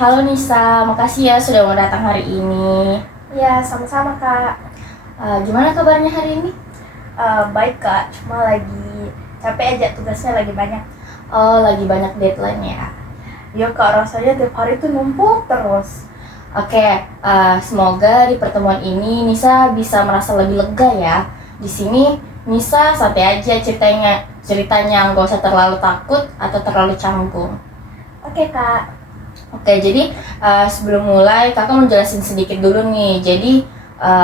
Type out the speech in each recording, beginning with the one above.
Halo Nisa, makasih ya sudah mau datang hari ini. Ya, sama-sama Kak. Gimana kabarnya hari ini? Baik Kak, cuma lagi capek aja, tugasnya lagi banyak. Oh, lagi banyak deadline ya. Ya Kak, rasanya tiap hari tuh numpuk terus. Oke, semoga di pertemuan ini Nisa bisa merasa lebih lega ya. Di sini Nisa santai aja ceritanya nggak usah terlalu takut atau terlalu canggung. Oke Kak. Oke, jadi sebelum mulai kakak mau jelasin sedikit dulu nih. Jadi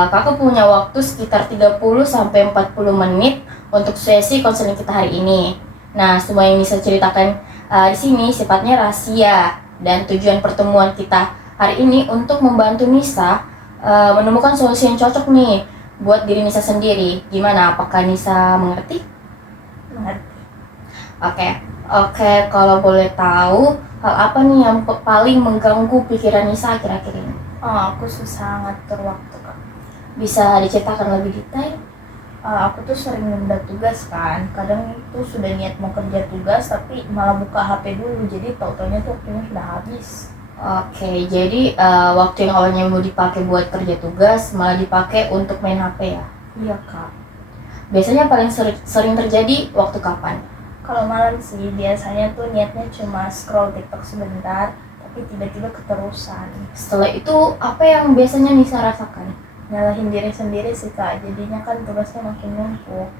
kakak punya waktu sekitar 30 sampai 40 menit untuk sesi konseling kita hari ini. Nah, semua yang bisa ceritakan di sini sifatnya rahasia dan tujuan pertemuan kita hari ini untuk membantu Nisa menemukan solusi yang cocok nih buat diri Nisa sendiri. Gimana? Apakah Nisa mengerti? Mengerti. Oke, oke. Kalau boleh tahu, hal apa nih yang paling mengganggu pikiran Nisa akhir-akhir ini? Aku susah ngatur waktu Kak. Bisa diceritakan lebih detail? Aku tuh sering nunda tugas kan. Kadang itu sudah niat mau kerja tugas, tapi malah buka HP dulu. Jadi tau-taunya tuh waktunya sudah habis. Oke, jadi waktu yang awalnya mau dipakai buat kerja tugas malah dipakai untuk main HP ya? Iya Kak. Biasanya paling sering terjadi waktu kapan? Kalau malam sih biasanya tuh niatnya cuma scroll TikTok sebentar, tapi tiba-tiba keterusan. Setelah itu, apa yang biasanya Nisa rasakan? Nyalahin diri sendiri sih Kak, jadinya kan tugasnya makin numpuk.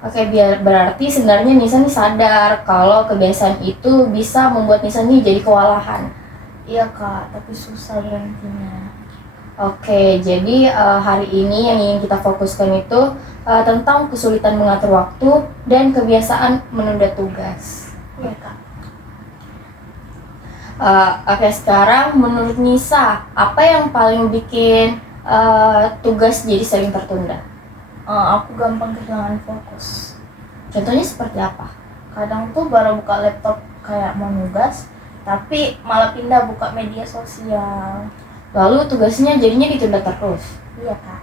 Oke, berarti sebenarnya Nisa nih sadar kalau kebiasaan itu bisa membuat Nisa nih jadi kewalahan. Iya Kak, tapi susah berhentinya. Oke, jadi hari ini yang ingin kita fokuskan itu tentang kesulitan mengatur waktu dan kebiasaan menunda tugas. Iya Kak. Oke, sekarang menurut Nisa, apa yang paling bikin tugas jadi sering tertunda? Aku gampang kehilangan fokus. Contohnya seperti apa? Kadang tuh baru buka laptop kayak mau nugas, tapi malah pindah buka media sosial. Lalu tugasnya jadinya ditunda terus. Iya Kak.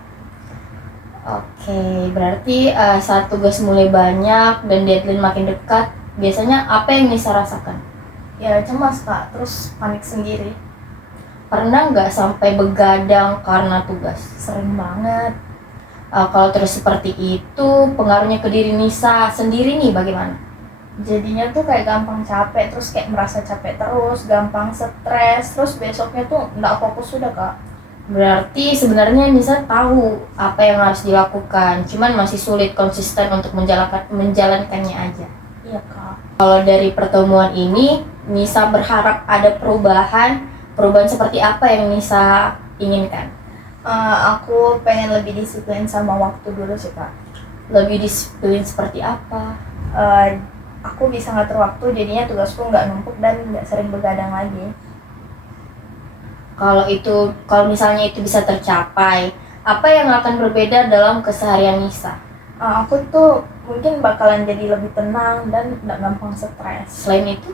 Oke, berarti saat tugas mulai banyak dan deadline makin dekat, biasanya apa yang Nisa rasakan? Ya cemas Kak, terus panik sendiri. Pernah nggak sampai begadang karena tugas? Sering banget. Kalau terus seperti itu, pengaruhnya ke diri Nisa sendiri nih bagaimana? Jadinya tuh kayak gampang capek, terus kayak merasa capek terus, gampang stres, terus besoknya tuh nggak fokus sudah Kak. Berarti sebenarnya Nisa tahu apa yang harus dilakukan, cuman masih sulit konsisten untuk menjalankannya aja. Iya Kak. Kalau dari pertemuan ini, Nisa berharap ada perubahan seperti apa yang Nisa inginkan? Aku pengen lebih disiplin sama waktu dulu sih Kak. Lebih disiplin seperti apa? Aku bisa ngatur waktu, jadinya tugasku nggak numpuk dan nggak sering begadang lagi. Kalau misalnya itu bisa tercapai, apa yang akan berbeda dalam keseharian Nisa? Aku tuh mungkin bakalan jadi lebih tenang dan nggak gampang stres. Selain itu,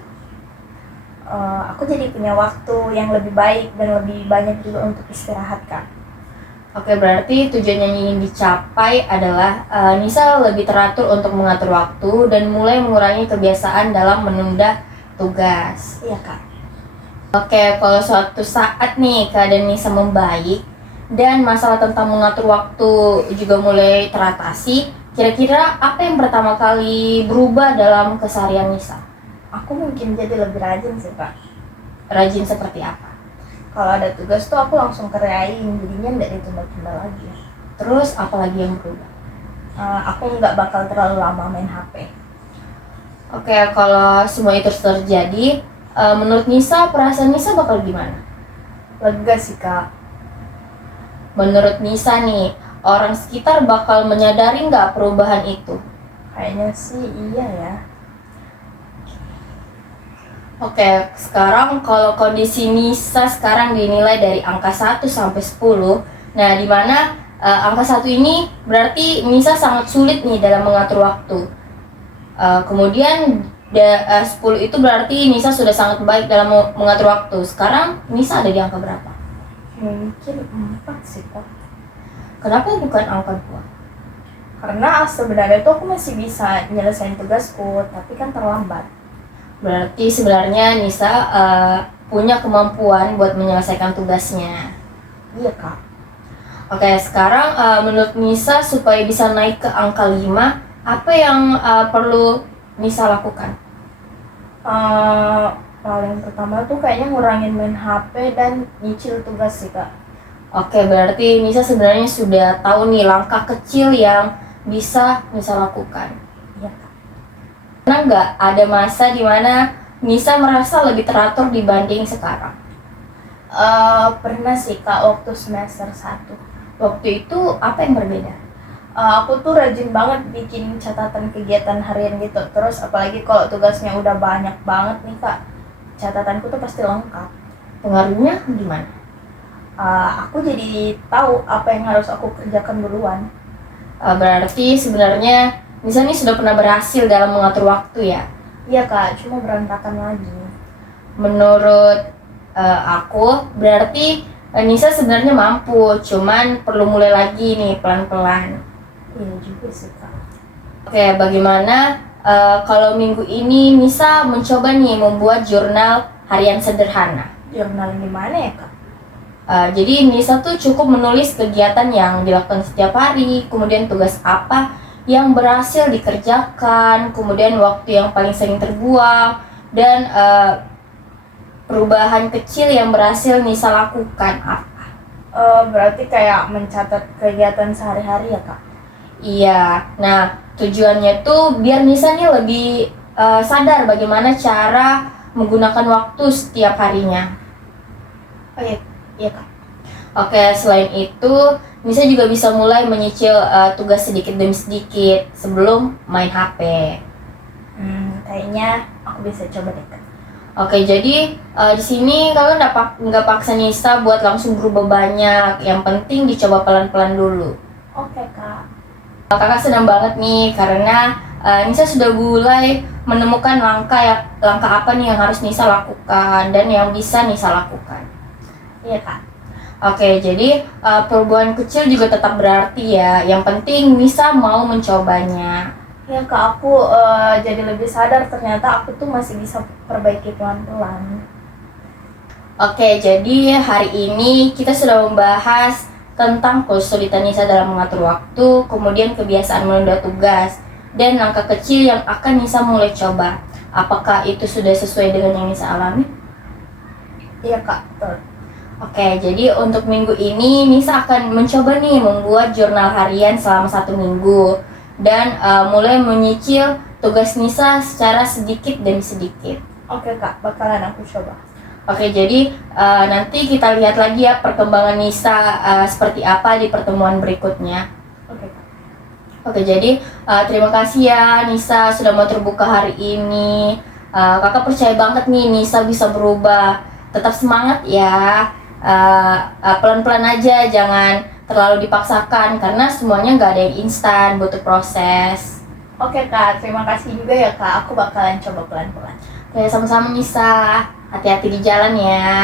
Aku jadi punya waktu yang lebih baik dan lebih banyak juga untuk istirahat Kak. oke, berarti tujuan yang ingin dicapai adalah Nisa lebih teratur untuk mengatur waktu dan mulai mengurangi kebiasaan dalam menunda tugas. Iya Kak. Oke, kalau suatu saat nih keadaan Nisa membaik dan masalah tentang mengatur waktu juga mulai teratasi, kira-kira apa yang pertama kali berubah dalam keseharian Nisa? Aku mungkin jadi lebih rajin sih Kak. Rajin seperti apa? Kalau ada tugas tuh aku langsung kerjain, jadinya nggak ditunda-tunda lagi. Terus apa lagi yang berubah? Aku nggak bakal terlalu lama main HP. Oke, kalau semua itu terjadi, menurut Nisa, perasaan Nisa bakal gimana? Lega sih Kak. Menurut Nisa nih, orang sekitar bakal menyadari nggak perubahan itu? Kayaknya sih iya ya. Oke, sekarang kalau kondisi Nisa sekarang dinilai dari angka 1 sampai 10. Nah, di mana angka 1 ini berarti Nisa sangat sulit nih dalam mengatur waktu. Kemudian 10 itu berarti Nisa sudah sangat baik dalam mengatur waktu. Sekarang Nisa ada di angka berapa? Mungkin 4 sih Kak. Kenapa bukan angka 2? Karena sebenarnya tuh aku masih bisa nyelesain tugasku, tapi kan terlambat. Berarti sebenarnya Nisa punya kemampuan buat menyelesaikan tugasnya. Iya kak. Oke, sekarang menurut Nisa supaya bisa naik ke angka 5, apa yang perlu Nisa lakukan? Paling pertama tuh kayaknya ngurangin main HP dan nyicil tugas sih kak. Oke, berarti Nisa sebenarnya sudah tahu nih langkah kecil yang bisa Nisa lakukan. Iya kak. Pernah nggak ada masa di mana Nisa merasa lebih teratur dibanding sekarang? Pernah sih kak waktu semester 1. Waktu itu apa yang berbeda? Aku tuh rajin banget bikin catatan kegiatan harian gitu. Terus apalagi kalau tugasnya udah banyak banget nih kak, catatanku tuh pasti lengkap. Pengaruhnya gimana? Aku jadi tahu apa yang harus aku kerjakan duluan. Berarti sebenarnya Nisa ini sudah pernah berhasil dalam mengatur waktu ya? Iya kak, cuma berantakan lagi. Menurut aku, berarti Nisa sebenarnya mampu, cuman perlu mulai lagi nih pelan-pelan. Iya juga sih kak. Oke, bagaimana kalau minggu ini Nisa mencoba nih membuat jurnal harian sederhana? Jurnal gimana ya kak? Jadi Nisa tuh cukup menulis kegiatan yang dilakukan setiap hari, kemudian tugas apa yang berhasil dikerjakan, kemudian waktu yang paling sering terbuang, dan perubahan kecil yang berhasil Nisa lakukan apa? Berarti kayak mencatat kegiatan sehari-hari ya kak? Iya, nah tujuannya tuh biar Nisa nih lebih sadar bagaimana cara menggunakan waktu setiap harinya. Oh iya, iya kak. Oke, selain itu Nisa juga bisa mulai menyicil tugas sedikit demi sedikit sebelum main HP. Kayaknya aku bisa coba deh kak. Oke, jadi di sini kalian nggak paksa Nisa buat langsung berubah banyak. Yang penting dicoba pelan-pelan dulu. Oke kak. Kakak senang banget nih karena Nisa sudah mulai menemukan langkah apa nih yang harus Nisa lakukan dan yang bisa Nisa lakukan. Iya kak. Oke, jadi perubahan kecil juga tetap berarti ya. Yang penting Nisa mau mencobanya. Ya kak, aku jadi lebih sadar ternyata aku tuh masih bisa perbaiki pelan-pelan. Oke, jadi hari ini kita sudah membahas tentang kesulitan Nisa dalam mengatur waktu, kemudian kebiasaan menunda tugas, dan langkah kecil yang akan Nisa mulai coba. Apakah itu sudah sesuai dengan yang Nisa alami? Iya kak, betul. Oke, jadi untuk minggu ini Nisa akan mencoba nih membuat jurnal harian selama 1 minggu dan mulai menyicil tugas Nisa secara sedikit demi sedikit. Oke kak, bakalan aku coba. Oke, jadi nanti kita lihat lagi ya perkembangan Nisa seperti apa di pertemuan berikutnya. Oke kak. Oke, jadi terima kasih ya Nisa sudah mau terbuka hari ini. Kakak percaya banget nih Nisa bisa berubah. Tetap semangat ya. Pelan-pelan aja, jangan terlalu dipaksakan karena semuanya nggak ada yang instan, butuh proses. Oke kak, terima kasih juga ya kak. Aku bakalan coba pelan-pelan. Oke, sama-sama Nisa. Hati-hati di jalan ya.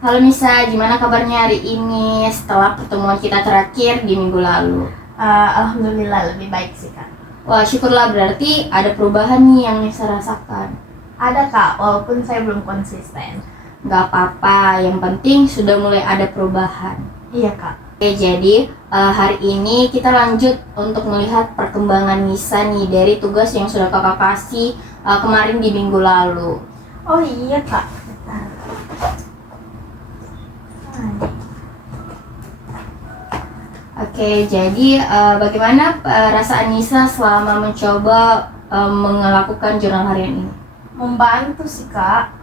Halo Nisa, gimana kabarnya hari ini setelah pertemuan kita terakhir di minggu lalu? Alhamdulillah lebih baik sih kak. Wah, syukurlah, berarti ada perubahan nih yang Nisa rasakan. Ada kak, walaupun saya belum konsisten. Nggak apa-apa, yang penting sudah mulai ada perubahan. Iya kak. Oke, jadi hari ini kita lanjut untuk melihat perkembangan Nisa nih dari tugas yang sudah kakak kasih kemarin di minggu lalu. Oh iya kak. Bentar. Oke, jadi bagaimana perasaan Nisa selama mencoba melakukan jurnal harian ini? Membantu sih kak.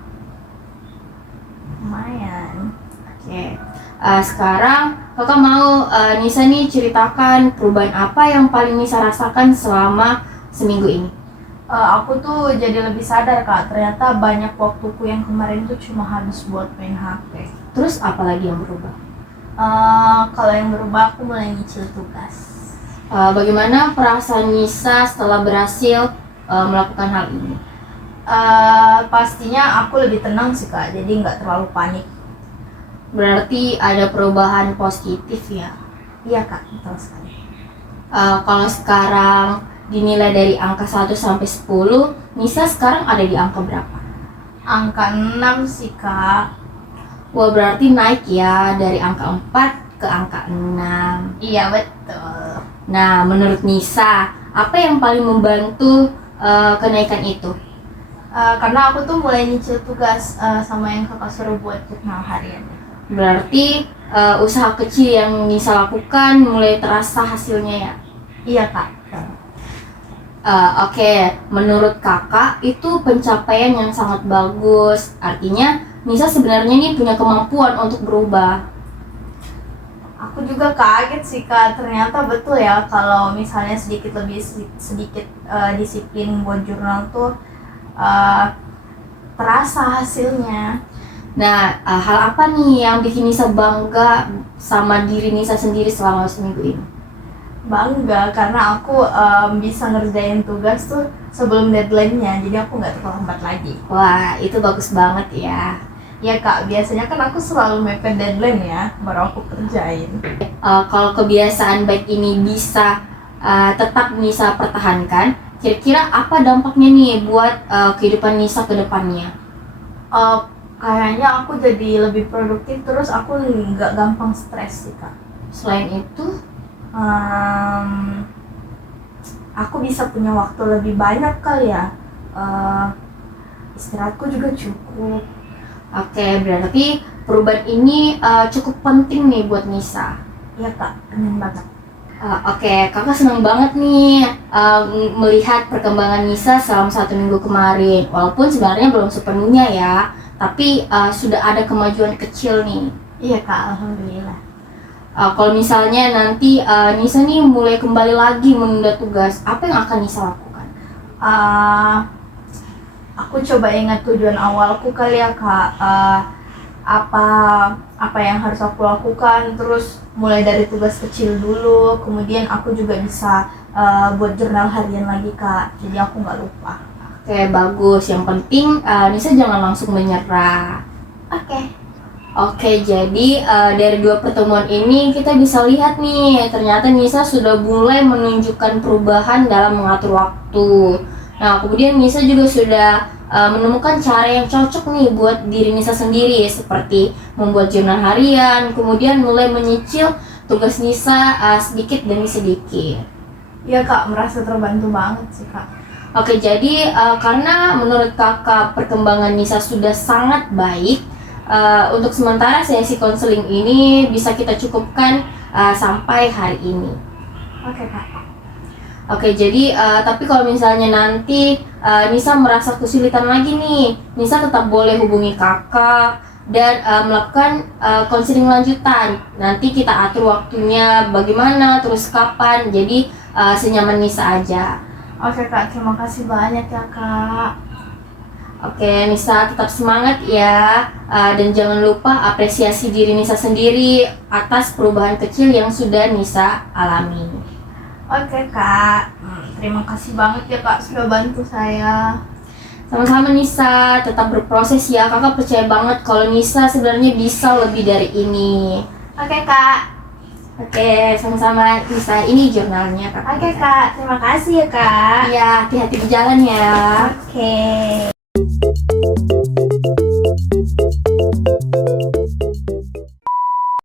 Lumayan. Oke, sekarang kakak mau Nisa nih ceritakan perubahan apa yang paling Nisa rasakan selama seminggu ini. Aku tuh jadi lebih sadar kak, ternyata banyak waktuku yang kemarin tuh cuma habis buat main HP. Terus apa lagi yang berubah? Kalau yang berubah aku mulai nyicil tugas. Bagaimana perasaan Nisa setelah berhasil melakukan hal ini? Pastinya aku lebih tenang sih kak, jadi nggak terlalu panik. Berarti ada perubahan positif ya? Iya kak, betul sekali. Kalau sekarang dinilai dari angka 1 sampai 10, Nisa sekarang ada di angka berapa? Angka 6 sih kak. Wah, berarti naik ya dari angka 4 ke angka 6. Iya betul. Nah, menurut Nisa, apa yang paling membantu kenaikan itu? Karena aku tuh mulai nyicil tugas sama yang kakak suruh buat jurnal harian. Berarti usaha kecil yang Nisa lakukan mulai terasa hasilnya ya? Iya kak. Oke, menurut kakak itu pencapaian yang sangat bagus. Artinya Nisa sebenarnya nih punya kemampuan untuk berubah. Aku juga kaget sih kak, ternyata betul ya kalau misalnya sedikit disiplin buat jurnal tuh terasa hasilnya. Nah, hal apa nih yang bikin Nisa bangga sama diri Nisa sendiri selama seminggu ini? Bangga karena aku bisa ngerjain tugas tuh sebelum deadline-nya, jadi aku nggak terlambat lagi. Wah, itu bagus banget ya. Ya kak, biasanya kan aku selalu mepet deadline ya, baru aku kerjain. Kalau kebiasaan baik ini bisa tetap Nisa pertahankan, kira-kira apa dampaknya nih buat kehidupan Nisa ke depannya? Kayaknya aku jadi lebih produktif, terus aku nggak gampang stres sih kak. Selain itu, Aku bisa punya waktu lebih banyak kali ya. Istirahatku juga cukup. oke, berarti perubahan ini cukup penting nih buat Nisa. Iya kak, pengen banget. Oke, kakak senang banget nih melihat perkembangan Nisa selama 1 minggu kemarin. Walaupun sebenarnya belum sepenuhnya ya, tapi sudah ada kemajuan kecil nih. Iya kak, alhamdulillah. Kalau misalnya nanti Nisa nih mulai kembali lagi menunda tugas, apa yang akan Nisa lakukan? Aku coba ingat tujuan awalku kali ya kak. Apa yang harus aku lakukan, terus mulai dari tugas kecil dulu, kemudian aku juga bisa buat jurnal harian lagi kak, jadi aku nggak lupa. Oke, bagus. Yang penting Nisa jangan langsung menyerah. Oke, jadi dari 2 pertemuan ini kita bisa lihat nih, ternyata Nisa sudah mulai menunjukkan perubahan dalam mengatur waktu. Nah, kemudian Nisa juga sudah menemukan cara yang cocok nih buat diri Nisa sendiri, seperti membuat jurnal harian, kemudian mulai menyicil tugas Nisa sedikit demi sedikit. Iya kak, merasa terbantu banget sih kak. Oke, jadi karena menurut kakak perkembangan Nisa sudah sangat baik, untuk sementara sesi konseling ini bisa kita cukupkan sampai hari ini. Oke kak. Oke, jadi tapi kalau misalnya nanti Nisa merasa kesulitan lagi nih, Nisa tetap boleh hubungi kakak dan melakukan konseling lanjutan. Nanti kita atur waktunya bagaimana, terus kapan, jadi senyaman Nisa aja. Oke kak, terima kasih banyak ya kak. Oke, Nisa tetap semangat ya, dan jangan lupa apresiasi diri Nisa sendiri atas perubahan kecil yang sudah Nisa alami. Oke kak, terima kasih banget ya kak sudah bantu saya. Sama-sama Nisa, tetap berproses ya. Kakak percaya banget kalau Nisa sebenarnya bisa lebih dari ini. Oke kak. Oke, sama-sama Nisa. Ini jurnalnya kakak. Oke kak, terima kasih ya kak. Iya, hati-hati di jalan ya. Oke.